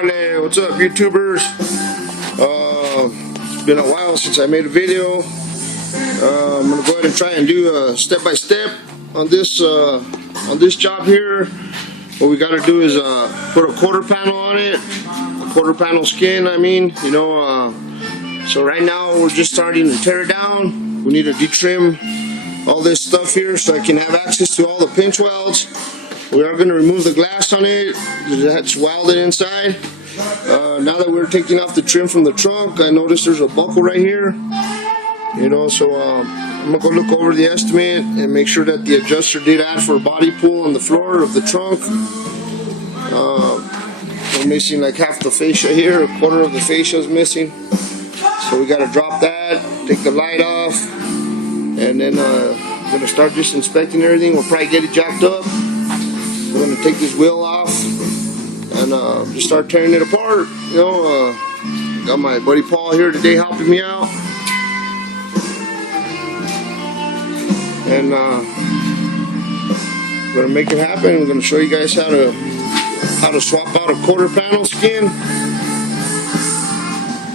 Orale, what's up YouTubers? It's been a while since I made a video. I'm gonna go ahead and try and do a step-by-step on this job here. What we gotta do is put a quarter panel on it, a quarter panel skin, so right now we're just starting to tear it down. We need to detrim all this stuff here so I can have access to all the pinch welds. We are going to remove the glass on it that's welded inside. Now that we're taking off the trim from the trunk, I noticed there's a buckle right here. So I'm going to go look over the estimate and make sure that the adjuster did add for a body pull on the floor of the trunk. We're missing like half the fascia here, a quarter of the fascia is missing. So we got to drop that, take the light off, and then we're going to start just inspecting everything. We'll probably get it jacked up. We're going to take this wheel off and just start tearing it apart. Got my buddy Paul here today helping me out. And we're going to make it happen. We're going to show you guys how to swap out a quarter panel skin.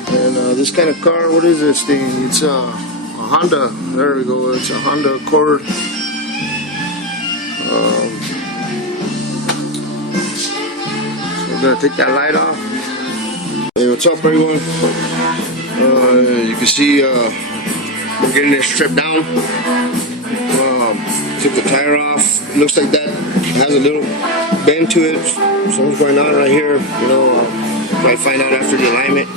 And this kind of car, what is this thing? It's a Honda. There we go. It's a Honda Accord. We're gonna take that light off. Hey, what's up, everyone? You can see we're getting this stripped down. Took the tire off. It looks like that has a little bend to it. Something's going on right here. Probably find out after the alignment.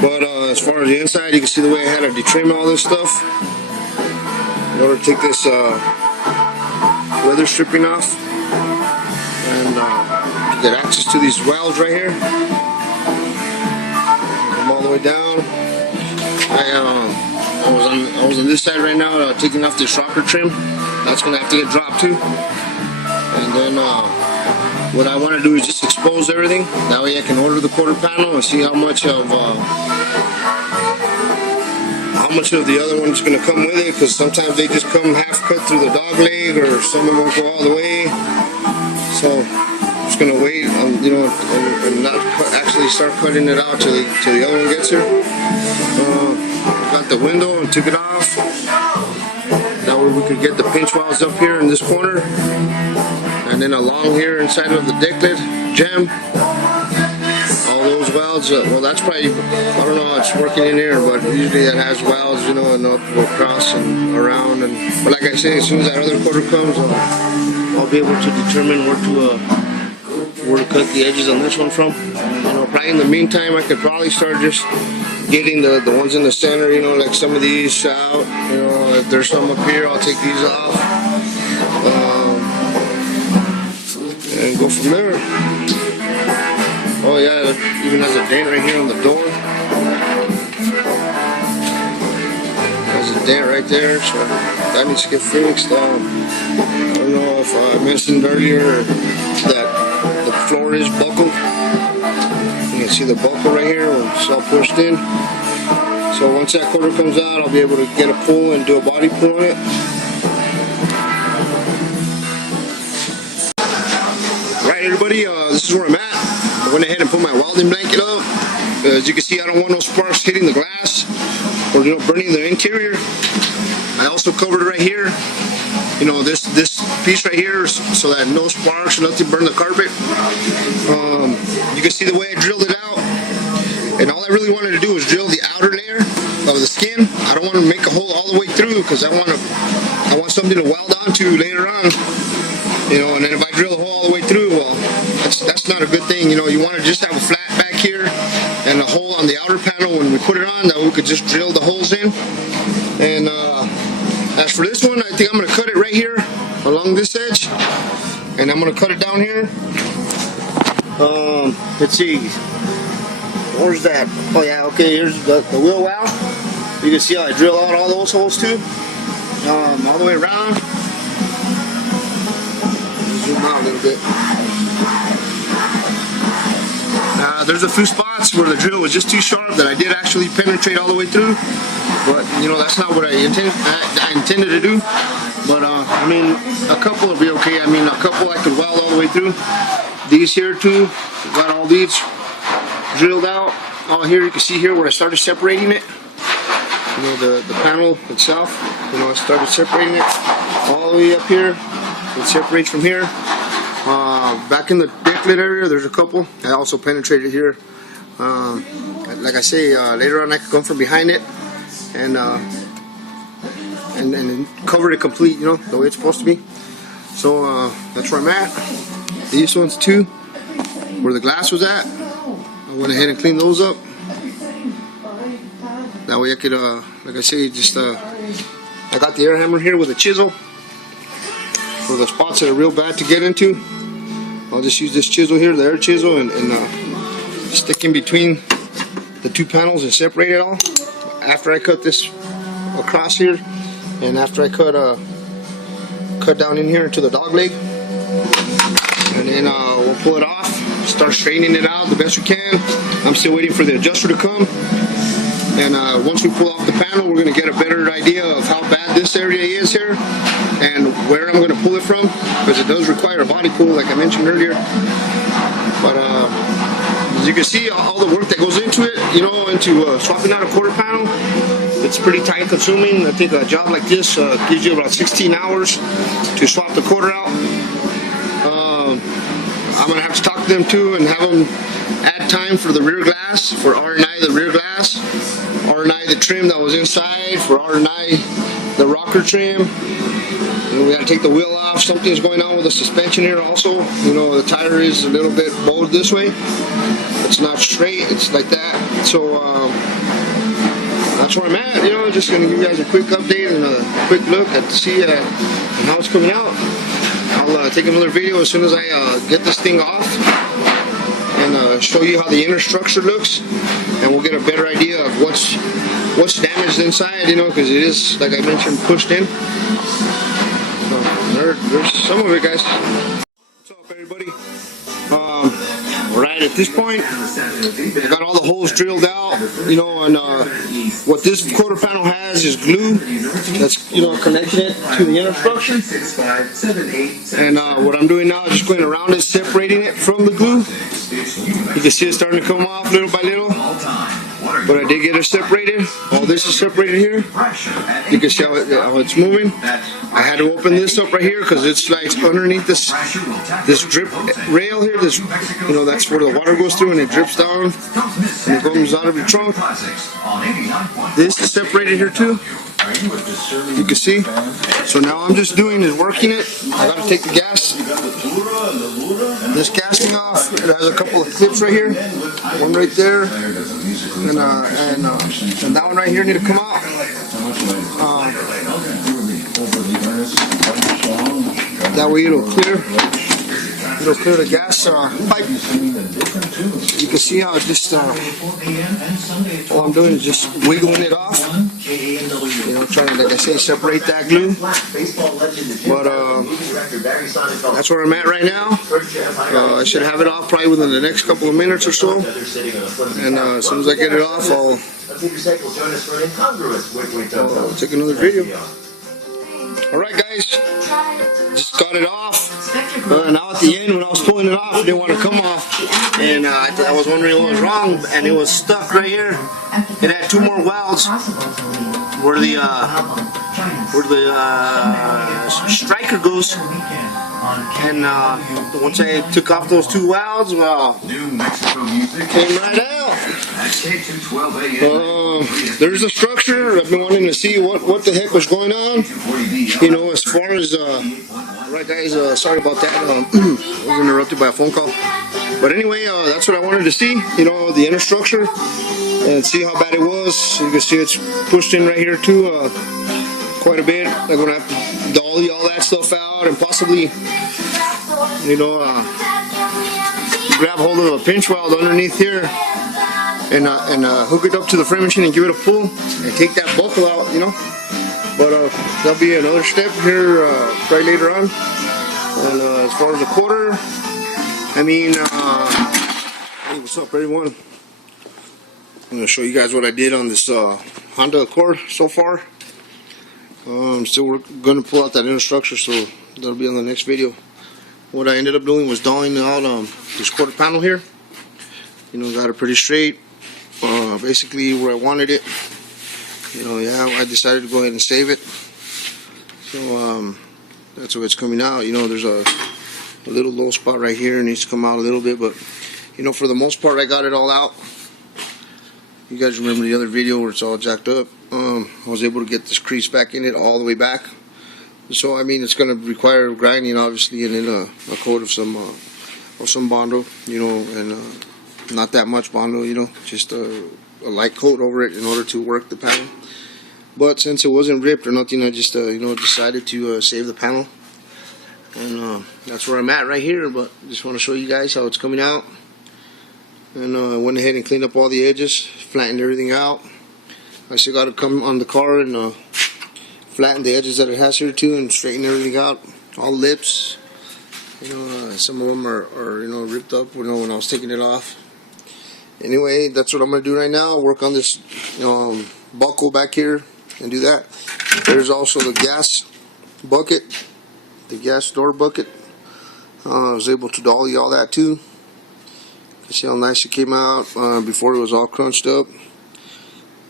But as far as the inside, you can see the way I had to detrim all this stuff in order to take this weather stripping off and get access to these welds right here. Come all the way down. I was on this side right now, taking off this rocker trim. That's gonna have to get dropped too. And then what I want to do is just expose everything. That way I can order the quarter panel and see how much of the other one's going to come with it, because sometimes they just come half cut through the dog leg, or some of them won't go all the way. So I'm just going to wait, and not actually start cutting it out till the other one gets here. Got the window and took it off. That way we could get the pinch welds up here in this corner, and then along here inside of the decklet gem. All those welds, well, that's probably, I don't know how it's working in here, but usually it has welds, and up across and around. But like I say, as soon as that other quarter comes, I'll be able to determine where to cut the edges on this one from. Probably in the meantime, I could probably start just getting the ones in the center, like some of these out. If there's some up here, I'll take these off and go from there. Oh yeah, it even has a dent right here on the door. There's a dent right there, so that needs to get fixed. I don't know if I mentioned earlier that the floor is buckled. You can see the buckle right here when it's all pushed in. So once that quarter comes out, I'll be able to get a pull and do a body pull on it. Right, everybody, this is where I'm at. I went ahead and put my welding blanket up. As you can see, I don't want no sparks hitting the glass or burning the interior. I also covered it right here. This piece right here, so that no sparks or nothing burn the carpet. You can see the way I drilled it out. And all I really wanted to do was drill the outer layer of the skin. I don't want to make a hole all the way through, because I want something to weld onto later on. And then if I drill a hole all the way through, well, that's not a good thing. You want to just have a flat back here and a hole on the outer panel when we put it on, that we could just drill the holes in. And as for this one, I think I'm going to cut it right here along this edge, and I'm going to cut it down here. Let's see, where's that? Oh yeah, okay, here's the wheel well. You can see how I drill out all those holes too, all the way around. Zoom out a little bit. There's a few spots where the drill was just too sharp that I did actually penetrate all the way through, but that's not what I intended to do. But I mean, a couple will be okay. I mean, a couple I could weld all the way through. These here too, got all these drilled out. All here, you can see here where I started separating it. You know, the panel itself. You know, I started separating it all the way up here. It separates from here. Back in the deck lid area, there's a couple. I also penetrated here. Like I say, later on I could come from behind it and cover it complete, you know, the way it's supposed to be. So that's where I'm at. These ones too, where the glass was at, I went ahead and cleaned those up. That way I could, like I say, just I got the air hammer here with a chisel for the spots that are real bad to get into. I'll just use this chisel here, the air chisel, and stick in between the two panels and separate it all. After I cut this across here, and after I cut down in here into the dog leg, and then we'll pull it off, start straightening it out the best we can. I'm still waiting for the adjuster to come, and once we pull off the panel, we're going to get a better idea of how bad this area is here and where I'm going to pull it from, because it does require a body pull like I mentioned earlier. But as you can see, all the work that goes into it, you know, into swapping out a quarter panel, it's pretty time consuming. I think a job like this gives you about 16 hours to swap the quarter out. I'm going to have to talk to them too and have them add time for the rear glass, for R&I the rear glass, R&I the trim that was inside, for R&I the rocker trim. And we got to take the wheel off. Something's going on with the suspension here also. You know, the tire is a little bit bowed this way. It's not straight, it's like that. So that's where I'm at. You know, just going to give you guys a quick update and a quick look at to see how it's coming out. I'll take another video as soon as I get this thing off and show you how the inner structure looks, and we'll get a better idea of what's damaged inside, you know, because it is, like I mentioned, pushed in. So there's some of it, guys. What's up, everybody? Right at this point, I got all the holes drilled out, you know, and what this quarter panel has is glue that's, you know, connecting it to the inner structure. And what I'm doing now is just going around it, separating it from the glue. You can see it starting to come off little by little, but I did get it separated. All this is separated here. You can see how it's moving. I had to open this up right here because it's like underneath this drip rail here. This, you know, that's where the water goes through and it drips down and it comes out of your trunk. This is separated here too. You can see. So now I'm just doing is working it. I got to take the this casting off. It has a couple of clips right here. One right there, and that one right here need to come out. That way it'll clear the gas pipe. You can see how it just all I'm doing is just wiggling it off, you know, trying to, like I say, separate that glue. But that's where I'm at right now. I should have it off probably within the next couple of minutes or so, and as soon as I get it off, I'll take another video. Alright, guys, just got it off. Now at the end, when I was pulling it off, it didn't want to come off, and I was wondering what was wrong, and it was stuck right here. It had two more welds where the striker goes, and once I took off those two welds, well, it came right out. There's a structure. I've been wanting to see what the heck was going on, you know, as far as alright, guys, sorry about that. I was interrupted by a phone call, but anyway, that's what I wanted to see, you know, the inner structure, and see how bad it was. You can see it's pushed in right here too, quite a bit. I'm gonna have to dolly all that stuff out and possibly, you know, grab hold of a pinch weld underneath here and hook it up to the frame machine and give it a pull and take that buckle out, you know. But that'll be another step here right later on. And as far as the quarter, I mean, hey, what's up, everyone? I'm gonna show you guys what I did on this Honda Accord so far. I'm still going to pull out that inner structure, so that'll be on the next video. What I ended up doing was dolling out this quarter panel here. You know, got it pretty straight, basically where I wanted it. You know, yeah, I decided to go ahead and save it. So that's where it's coming out. You know, there's a little low spot right here. It needs to come out a little bit, but you know, for the most part, I got it all out. You guys remember the other video where it's all jacked up? I was able to get this crease back in it all the way back. So I mean, it's going to require grinding, obviously, and then a coat of some Bondo, you know, and not that much Bondo, you know, just a light coat over it in order to work the panel. But since it wasn't ripped or nothing, I just you know, decided to save the panel, and that's where I'm at right here. But just want to show you guys how it's coming out. And I went ahead and cleaned up all the edges, flattened everything out. I still got to come on the car and flatten the edges that it has here too, and straighten everything out. All lips, you know, some of them are you know, ripped up, you know, when I was taking it off. Anyway, that's what I'm gonna do right now. Work on this, you know, buckle back here and do that. There's also the gas bucket, the gas door bucket. I was able to dolly all that too. You see how nice it came out before it was all crunched up.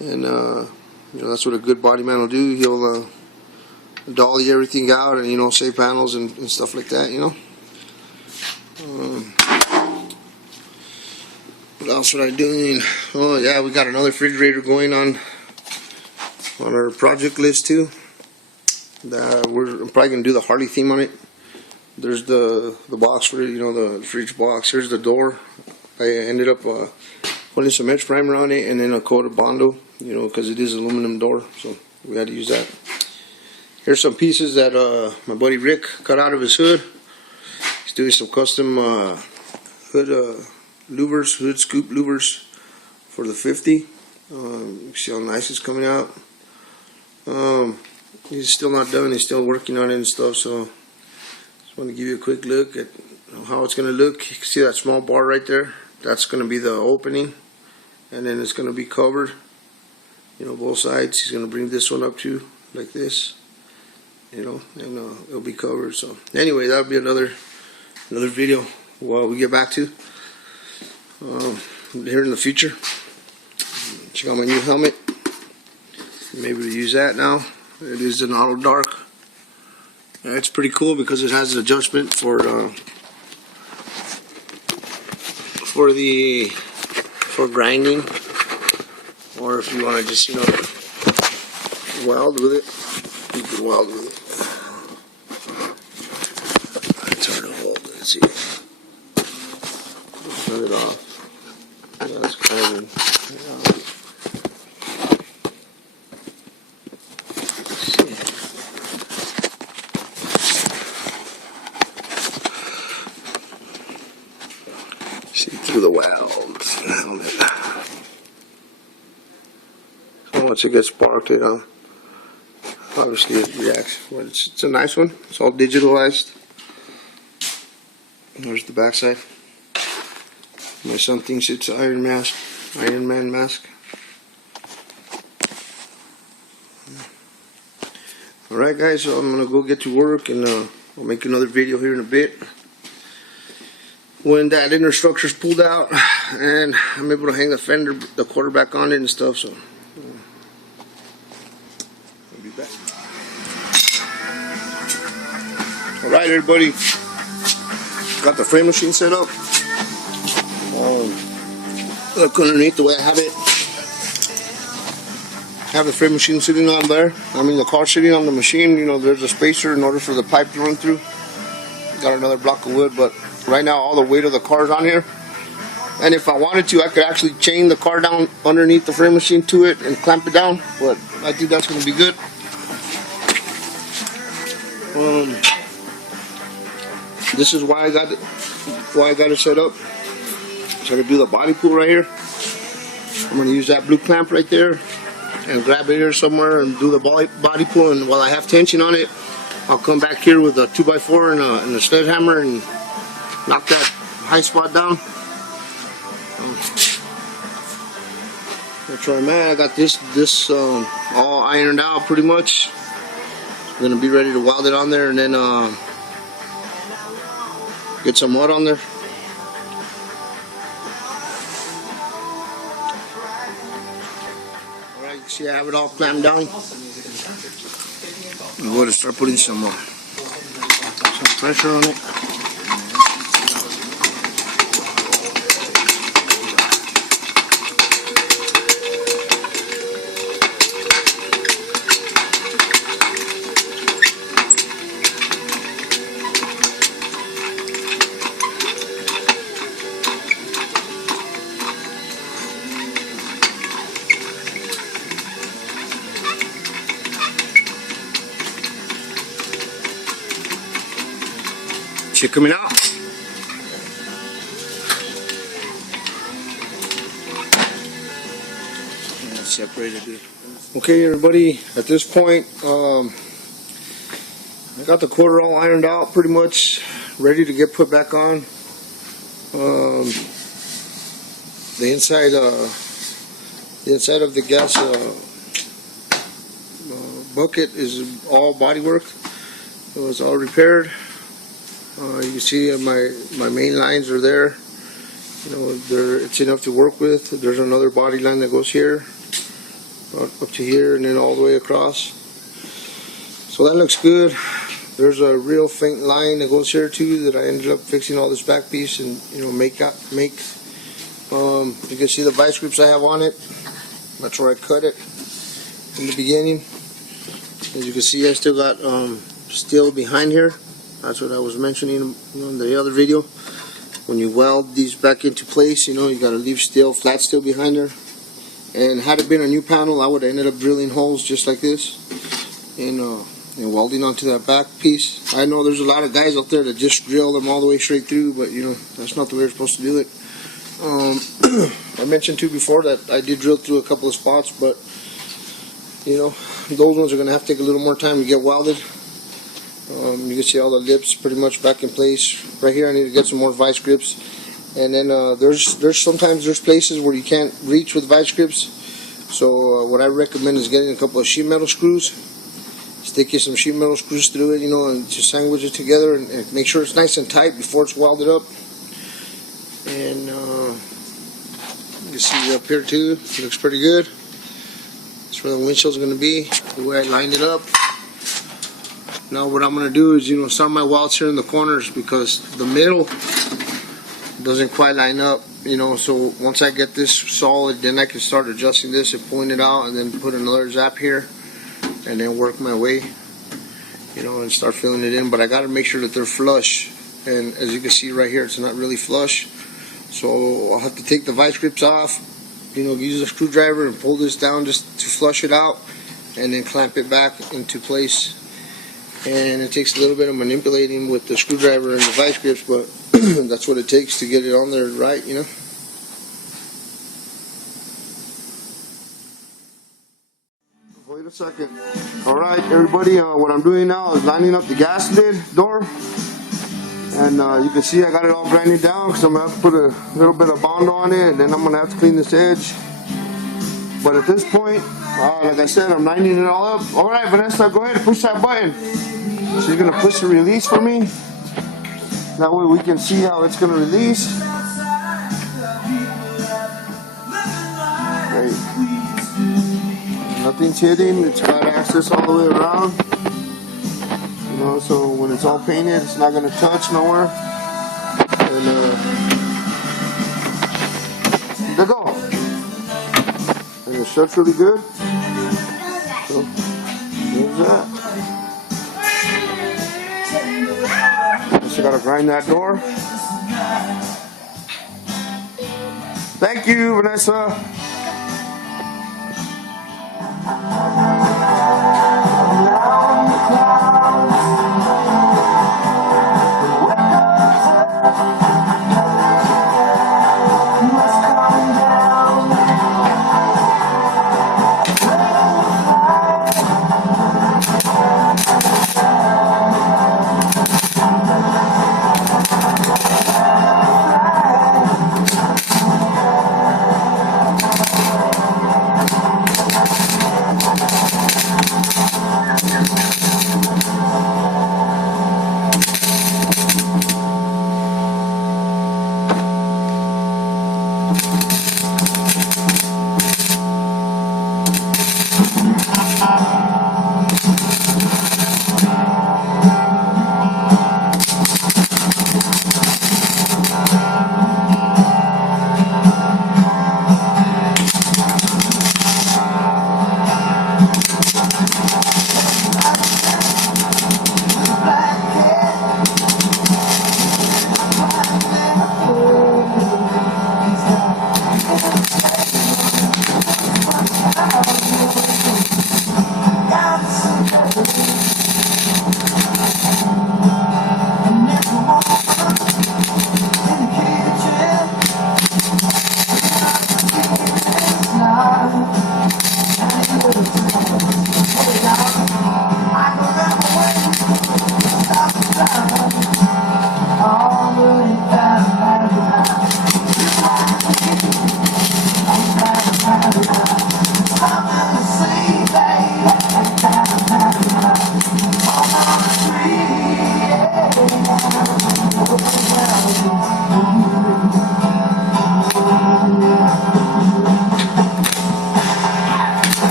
And you know, that's what a good body man will do. He'll dolly everything out and, you know, save panels and stuff like that, you know. What else was I doing? Oh yeah, we got another refrigerator going on our project list too. I'm probably gonna do the Harley theme on it. There's the box for it, you know, the fridge box. Here's the door. I ended up putting some edge primer on it and then a coat of Bondo, you know, because it is an aluminum door, so we had to use that. Here's some pieces that my buddy Rick cut out of his hood. He's doing some custom hood louvers, hood scoop louvers for the 50. You see how nice it's coming out. He's still not done. He's still working on it and stuff. So just want to give you a quick look at how it's going to look. You can see that small bar right there. That's going to be the opening, and then it's going to be covered. You know, both sides. He's going to bring this one up too, like this. You know, and it'll be covered. So anyway, that'll be another video while we get back to here in the future. Check out my new helmet. Maybe to use that now. It is an auto dark. It's pretty cool because it has an adjustment for grinding, or if you want to just, you know, weld with it, you can weld with it. It's hard to hold. Let's see. Turn it off. Yeah, it's kind of. See through the welds. So once it gets sparked, you know, obviously it reacts. Well, it's a nice one. It's all digitalized. There's the backside. My son thinks it's an Iron Man mask. Alright guys, so I'm gonna go get to work, and I'll make another video here in a bit when that inner structure's pulled out and I'm able to hang the fender, the quarter back on it and stuff. So I'll be back. Alright everybody, got the frame machine set up. Look underneath the way I have it. Have the frame machine sitting on there. I mean the car sitting on the machine. You know, there's a spacer in order for the pipe to run through. Got another block of wood, but right now all the weight of the car is on here. And if I wanted to, I could actually chain the car down underneath the frame machine to it and clamp it down. But I think that's going to be good. This is why I got it set up. So I can do the body pull right here. I'm going to use that blue clamp right there and grab it here somewhere and do the body pull. And while I have tension on it, I'll come back here with a 2x4 and a sledgehammer and knock that high spot down. That's where I'm at. I got this all ironed out pretty much. I'm gonna be ready to weld it on there and then get some mud on there. See, I have it all clamped down. I'm going to start putting some pressure on it. Shit coming out. Yeah, it's separated, dude. Okay, everybody. At this point, I got the quarter all ironed out, pretty much ready to get put back on. The inside of the gas bucket is all bodywork. It was all repaired. You can see my main lines are there. You know, it's enough to work with. There's another body line that goes here, up to here, and then all the way across. So that looks good. There's a real faint line that goes here too that I ended up fixing all this back piece and, you know, make. You can see the vice grips I have on it. That's where I cut it in the beginning. As you can see, I still got steel behind here. That's what I was mentioning, you know, in the other video. When you weld these back into place, you know, you got to leave flat steel behind there. And had it been a new panel, I would have ended up drilling holes just like this and welding onto that back piece. I know there's a lot of guys out there that just drill them all the way straight through, but you know, that's not the way you're supposed to do it. I mentioned too before that I did drill through a couple of spots, but you know, those ones are going to have to take a little more time to get welded. You can see all the lips pretty much back in place. Right here I need to get some more vice grips. And then sometimes there's places where you can't reach with vice grips. So what I recommend is getting a couple of sheet metal screws. Sticking some sheet metal screws through it, you know, and just sandwich it together and make sure it's nice and tight before it's welded up. And you can see up here too, it looks pretty good. That's where the windshield's going to be, the way I lined it up. Now what I'm going to do is, you know, start my welds here in the corners because the middle doesn't quite line up, you know. So once I get this solid, then I can start adjusting this and pulling it out and then put another zap here and then work my way, you know, and start filling it in. But I got to make sure that they're flush, and as you can see right here, it's not really flush. So I'll have to take the vice grips off, you know, use a screwdriver and pull this down just to flush it out and then clamp it back into place. And it takes a little bit of manipulating with the screwdriver and the vice grips, but that's what it takes to get it on there right, you know. Wait a second. Alright, everybody, what I'm doing now is lining up the gas lid door. And you can see I got it all grinded down because I'm going to have to put a little bit of Bondo on it, and then I'm going to have to clean this edge. But at this point, like I said, I'm lining it all up. Alright, Vanessa, go ahead and push that button. She's going to push the release for me. That way we can see how it's going to release. Great. Nothing's hitting. It's got access all the way around. You know, so when it's all painted, it's not going to touch nowhere. And there you go. And it shuts really good. So there's that. Just gotta grind that door. Thank you, Vanessa.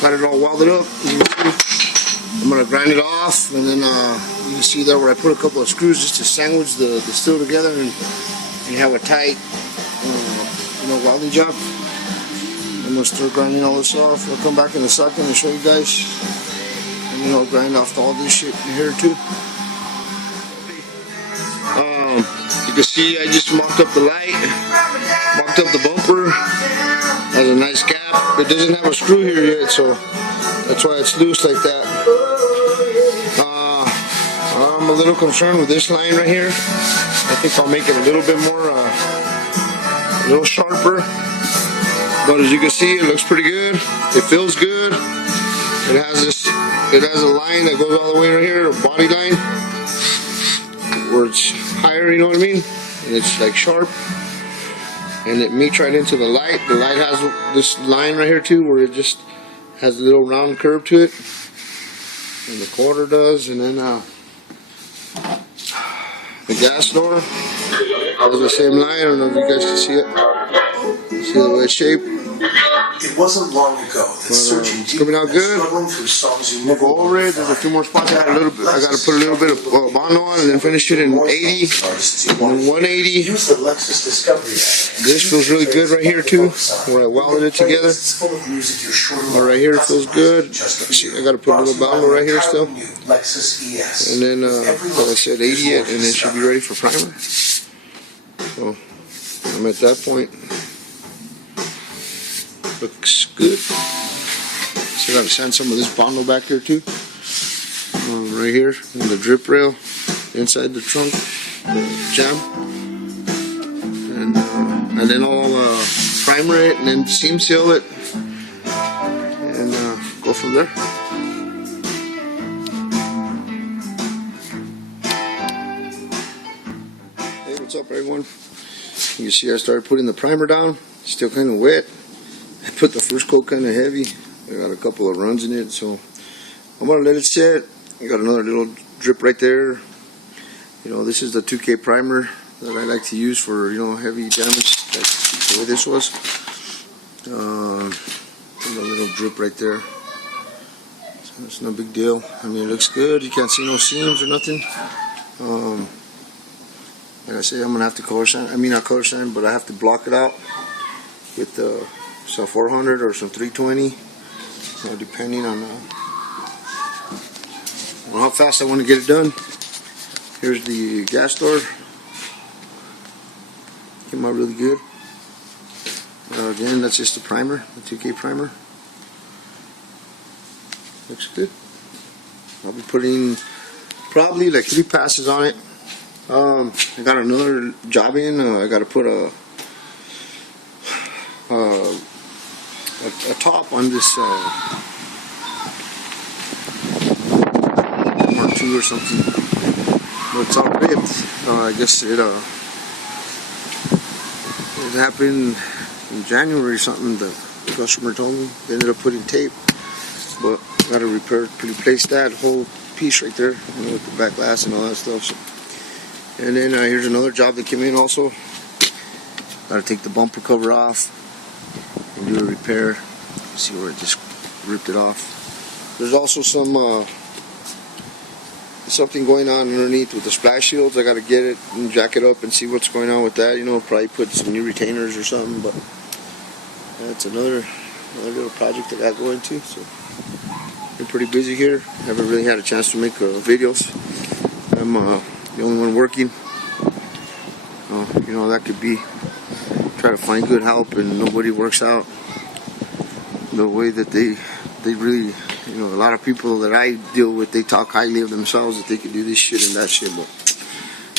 got it all welded up. I'm gonna grind it off, and then you can see there where I put a couple of screws just to sandwich the steel together, and you have a tight, welding job. I'm gonna start grinding all this off. I'll come back in a second and show you guys, and I'll grind off all this shit in here too. You can see I just mocked up the light, mocked up the bumper. Has a nice gap. It doesn't have a screw here yet, so that's why it's loose like that. I'm a little concerned with this line right here. I think I'll make it a little bit more, a little sharper. But as you can see, it looks pretty good. It feels good. It has a line that goes all the way right here, a body line, where it's higher, you know what I mean? And it's like sharp. And it meets right into the light. The light has this line right here too, where it just has a little round curve to it. And the quarter does, and then the gas door has the same line. I don't know if you guys can see it. See the way it's shaped. It wasn't long ago that searching it's coming out good. for songs you We'll never go over it. There's a few more spots I got to put a little bit of Bondo on, and then finish it in 80 and 180. Use the Lexus Discovery app. This feels really good right here too, where I welded it together. Right here it feels good. See, I got to put a little Bondo right here still. And then, like I said, 80 it, and it should be ready for primer. So I'm at that point. Looks good. So I gotta sand some of this Bondo back here too. Right here in the drip rail, inside the trunk, jam. And then I'll primer it and then seam seal it, and go from there. Hey, what's up everyone? You see I started putting the primer down. Still kind of wet. I put the first coat kind of heavy. I got a couple of runs in it, so I'm gonna let it sit. I got another little drip right there. You know, this is the 2K primer that I like to use for, heavy damage, like the way this was. A little drip right there. So it's no big deal. I mean, it looks good. You can't see no seams or nothing. Like I say, I'm gonna have to color sand. I mean, not color sand, but I have to block it out with some 400 or some 320, depending on how fast I want to get it done. Here's the gas door. Came out really good. Again, that's just the primer, the 2K primer. Looks good. I'll be putting probably like 3 passes on it. I got another job in. I got to put a top on this M2 or something, but it's all ripped. I guess it happened in January or something. The customer told me they ended up putting tape, but I got to replace that whole piece right there, with the back glass and all that stuff. So. And then here's another job that came in also. Got to take the bumper cover off and do a repair. See where it just ripped it off. There's also something going on underneath with the splash shields. I got to get it and jack it up and see what's going on with that. Probably put some new retainers or something. But that's another little project I got going too. So been pretty busy here. Haven't really had a chance to make videos. I'm the only one working. That could be try to find good help, and nobody works out the way that they really, a lot of people that I deal with, they talk highly of themselves that they can do this shit and that shit, but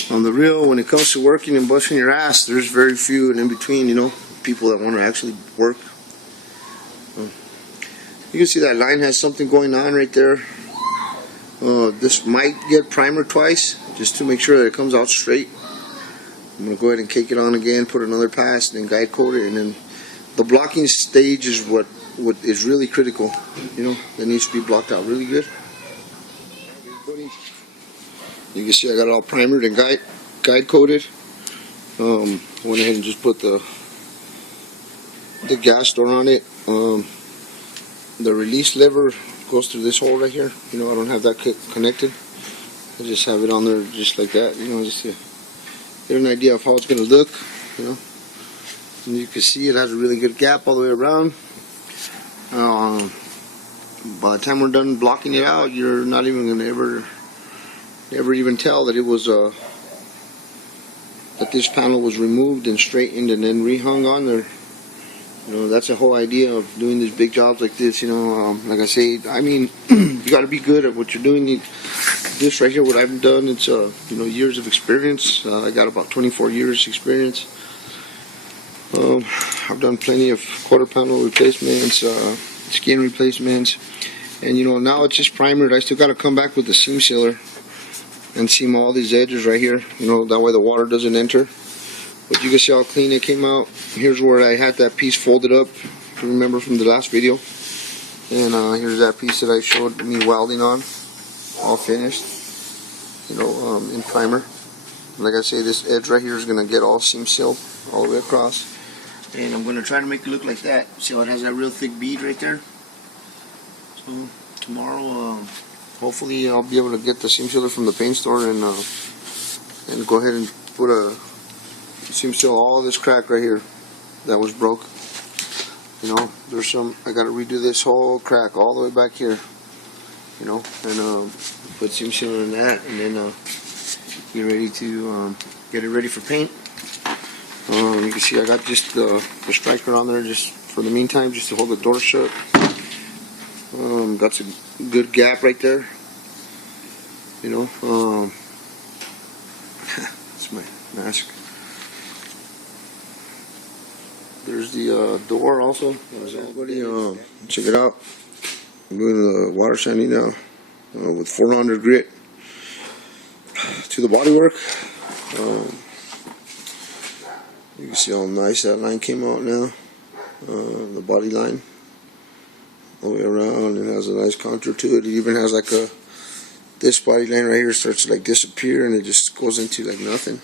on the real, when it comes to working and busting your ass, there's very few and in between, people that want to actually work. You can see that line has something going on right there. This might get primer twice, just to make sure that it comes out straight. I'm going to go ahead and cake it on again, put another pass, and then guide coat it, and then the blocking stage is what is really critical, that needs to be blocked out really good. You can see I got it all primered and guide coated. Went ahead and just put the gas door on it. the release lever goes through this hole right here. You know, I don't have that connected. I just have it on there just like that. You know, just to get an idea of how it's going to look. You know, and you can see it has a really good gap all the way around. By the time we're done blocking it out, you're not even going to ever even tell that it was that this panel was removed and straightened and then rehung on there. You know, that's the whole idea of doing these big jobs like this. You know, like I say, I mean, you got to be good at what you're doing. This right here, what I've done, it's you know, years of experience. I got about 24 years experience. I've done plenty of quarter panel replacements, skin replacements, and you know, now it's just primered. I still got to come back with the seam sealer and seam all these edges right here. You know, that way the water doesn't enter. But you can see how clean it came out. Here's where I had that piece folded up, if you remember from the last video. And here's that piece that I showed me welding on, all finished. You know, in primer. Like I say, this edge right here is going to get all seam sealed all the way across. And I'm going to try to make it look like that. See how it has that real thick bead right there? So tomorrow, hopefully I'll be able to get the seam sealer from the paint store and go ahead and put a seam seal all this crack right here that was broke. You know, there's some, I got to redo this whole crack all the way back here. You know, and put seam sealer in that, and then get ready to get it ready for paint. You can see I got just the striker on there just for the meantime, just to hold the door shut. Got some good gap right there. You know, that's my mask. There's the door also. Everybody, check it out. I'm doing the water sanding now with 400 grit to the bodywork. You can see how nice that line came out now. The body line all the way around. It has a nice contour to it. It even has like this body line right here starts to like disappear and it just goes into like nothing.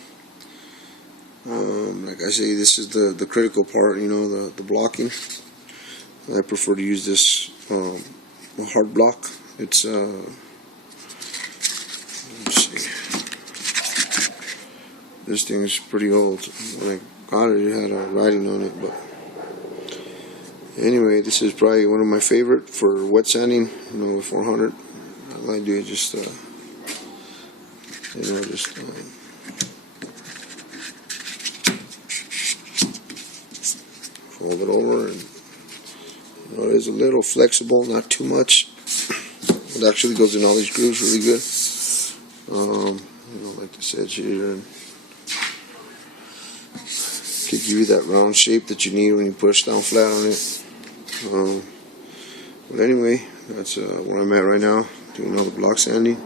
Like I say, this is the critical part, you know, the blocking. I prefer to use this a hard block. It's let's see. This thing is pretty old. When I got it, it had a writing on it, but anyway, this is probably one of my favorite for wet sanding. You know, with 400, all I do is just you know, just fold it over, and you know, it is a little flexible, not too much. It actually goes in all these grooves really good. You know, like this edge here, and could give you that round shape that you need when you push down flat on it. But anyway, that's where I'm at right now, doing all the block sanding.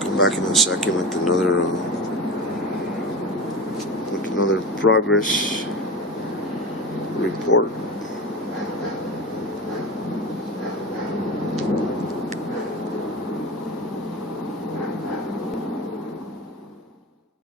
Come back in a second with another progress report.